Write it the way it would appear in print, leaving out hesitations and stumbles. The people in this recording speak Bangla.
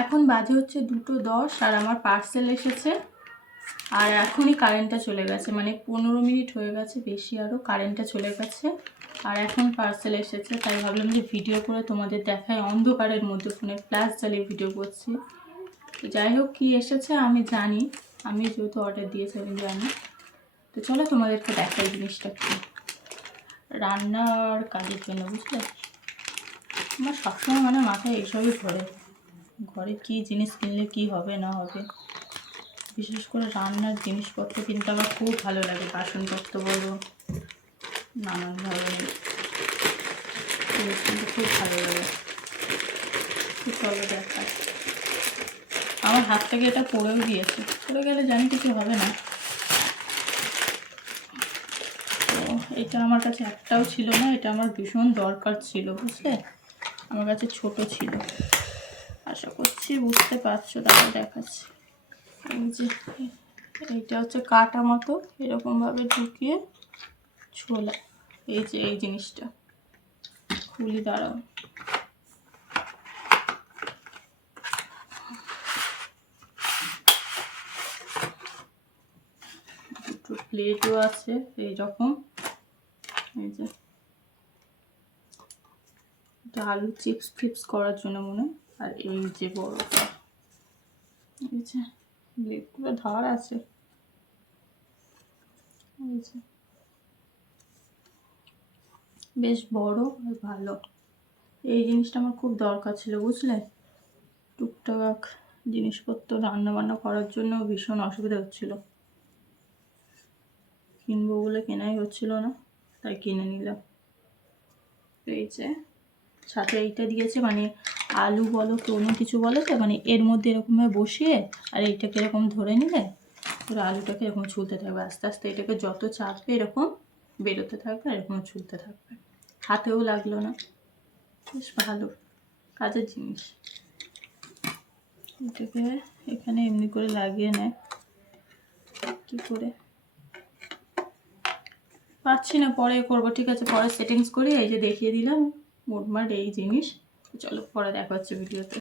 এখন বাজে হচ্ছে 2:10 আর আমার পার্সেল এসেছে। আর এখনই কারেন্টটা চলে গেছে, মানে 15 মিনিট হয়ে গেছে, বেশি আরও কারেন্টটা চলে গেছে। আর এখন পার্সেল এসেছে, তাই ভাবলাম যে ভিডিও করে তোমাদের দেখায়। অন্ধকারের মধ্যে ফোনে ফ্ল্যাশ জ্বালিয়ে ভিডিও করছি। তো যাই হোক, কী এসেছে আমি জানি, আমি যেহেতু অর্ডার দিয়েছি আমি জানি। তো চলো তোমাদেরকে দেখাই জিনিসটা কি, রান্নার কাজের জন্য, বুঝলে। আমার সবসময় মানে মাথায় এইসবই ঘোরে, ঘরে কী জিনিস কিনলে কী হবে না হবে। বিশেষ করে রান্নার জিনিসপত্র কিনতে আমার খুব ভালো লাগে, বাসনপত্র বলো, নানান ধরনের জিনিস কিনতে খুব ভালো লাগে। তো চলো দেখা, আমার হাত থেকে এটা পড়েও গিয়েছে, পড়ে গেলে জানি কিছু হবে না। তো এটা আমার কাছে একটাও ছিল না, এটা আমার ভীষণ দরকার ছিল, বুঝলে। আমার কাছে ছোট ছিল, আশা করছি বুঝতে পারছো, তারা দেখাচ্ছি। এই যে এইটা হচ্ছে কাটা মতো, এরকমভাবে ঢুকিয়ে ছোলা। এই যে এই জিনিসটা খুলি, দাঁড়াও। দুটো প্লেটও আছে এইরকম। এই যে এটা আলু চিপস ফিপস করার জন্য মনে হয়। আর এই যে বড়টা, এই যে ব্লেডগুলো ধার আছে, এই যে বেশ বড় আর ভালো। এই জিনিসটা আমার খুব দরকার ছিল, বুঝলে। টুকটাক জিনিসপত্র রান্না বান্না করার জন্য ভীষণ অসুবিধা হচ্ছিল, কিনবো বলে কেনাই হচ্ছিল না, তাই কিনে নিলাম। এই যে সাথে এইটা দিয়েছে, মানে আলু বলো তো অন্য কিছু বলো তো, মানে এর মধ্যে এরকমভাবে বসিয়ে আর এইটাকে এরকম ধরে নিলে পুরো আলুটাকে এরকম ছুলতে থাকবে, আস্তে আস্তে এটাকে যত চাপবে এরকম বেরোতে থাকবে, এরকম ছুলতে থাকবে, হাতেও লাগলো না, বেশ ভালো কাজের জিনিস। এটাকে এখানে এমনি করে লাগিয়ে নেয়, কি করে পাচ্ছি না, পরে করবো, ঠিক আছে পরে সেটিংস করি। এই যে দেখিয়ে দিলাম মোটমাট এই জিনিস। চলো পরে দেখা হচ্ছে ভিডিওতে।